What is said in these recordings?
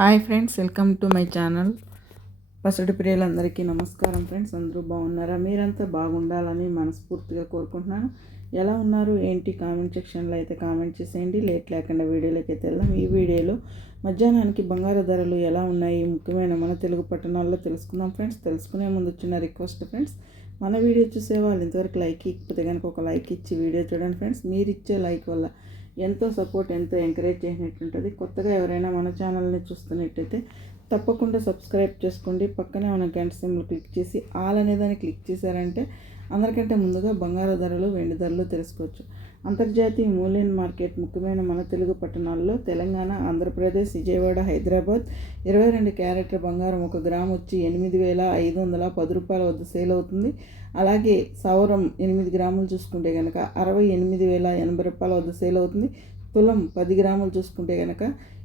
Hi friends welcome to my channel. పసడి ప్రియులందరికీ నమస్కారం friends. అందరూ బాగున్నారా? మీరంతా బాగుండాలని మనస్ఫూర్తిగా కోరుకుంటున్నాను. ఎలా ఉన్నారు? ఏంటి? కామెంట్ సెక్షన్లో అయితే కామెంట్ చేసేయండి. లేట్ లేకుండా వీడియోలోకి అయితే వెళ్దాం. ఈ వీడియోలో మధ్యాహ్నానికి బంగారు ధరలు ఎలా ఉన్నాయి? ముఖ్యమైన మన తెలుగు పట్టణాల్లో తెలుసుకుందాం ఫ్రెండ్స్. తెలుసుకునే ముందు వచ్చిన రిక్వెస్ట్ ఫ్రెండ్స్. మన వీడియో చూసే వాళ్ళు ఇంతవరకు లైక్ ఇకపోతే కనుక ఒక లైక్ ఇచ్చి వీడియో చూడండి ఫ్రెండ్స్. మీరు ఇచ్చే లైక్ వల్ల ఎంతో సపోర్ట్ ఎంతో ఎంకరేజ్ చేసినట్టుంటుంది కొత్తగా ఎవరైనా మన ఛానల్ని చూస్తున్నట్టయితే తప్పకుండా సబ్స్క్రైబ్ చేసుకోండి. పక్కనే మన గంట సింబల్ క్లిక్ చేసి ఆల్ అనేదాన్ని క్లిక్ చేశారంటే అందరికంటే ముందుగా బంగారు ధరలు వెండి ధరలు తెలుసుకోవచ్చు. అంతర్జాతీయ మూల్యం మార్కెట్ ముఖ్యమైన మన తెలుగు పట్టణాల్లో తెలంగాణ ఆంధ్రప్రదేశ్ విజయవాడ హైదరాబాద్ ఇరవై రెండు క్యారెట్ బంగారం ఒక గ్రామ్ వచ్చి ఎనిమిది వేల ఐదు వందల పది రూపాయల వద్ద సేల్ అవుతుంది. అలాగే సౌరం ఎనిమిది గ్రాములు చూసుకుంటే కనుక అరవై ఎనిమిది వేల ఎనభై రూపాయల వద్ద సేల్ అవుతుంది. తులం పది గ్రాములు చూసుకుంటే కనుక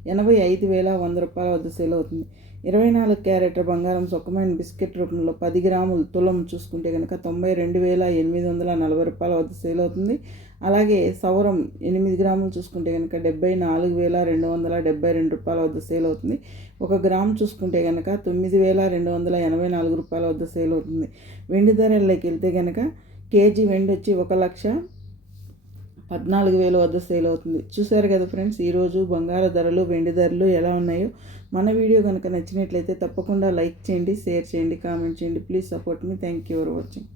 ఎనభై ఐదు వేల వంద రూపాయల వద్ద సేల్ అవుతుంది. ఇరవై నాలుగు క్యారెట్ బంగారం సుఖమైన బిస్కెట్ రూపంలో పది గ్రాములు తులం చూసుకుంటే కనుక తొంభై రెండు వేల ఎనిమిది వందల నలభై రూపాయల వద్ద సేల్ అవుతుంది. అలాగే సౌరం ఎనిమిది గ్రాములు చూసుకుంటే కనుక డెబ్బై నాలుగు వేల రెండు వందల డెబ్బై రెండు రూపాయల వద్ద సేల్ అవుతుంది. ఒక గ్రామ్ చూసుకుంటే కనుక తొమ్మిది వేల రెండు వందల ఎనభై నాలుగు రూపాయల వద్ద సేల్ అవుతుంది. వెండి ధరల్లోకి వెళ్తే కనుక కేజీ వెండి వచ్చి ఒక లక్ష పద్నాలుగు వేల వద్ద సేల్ అవుతుంది. చూసారు కదా ఫ్రెండ్స్ ఈరోజు బంగారు ధరలు వెండి ధరలు ఎలా ఉన్నాయో? మన వీడియో కనుక నచ్చినట్లయితే తప్పకుండా లైక్ చేయండి షేర్ చేయండి కామెంట్ చేయండి. Please support me. Thank you for watching.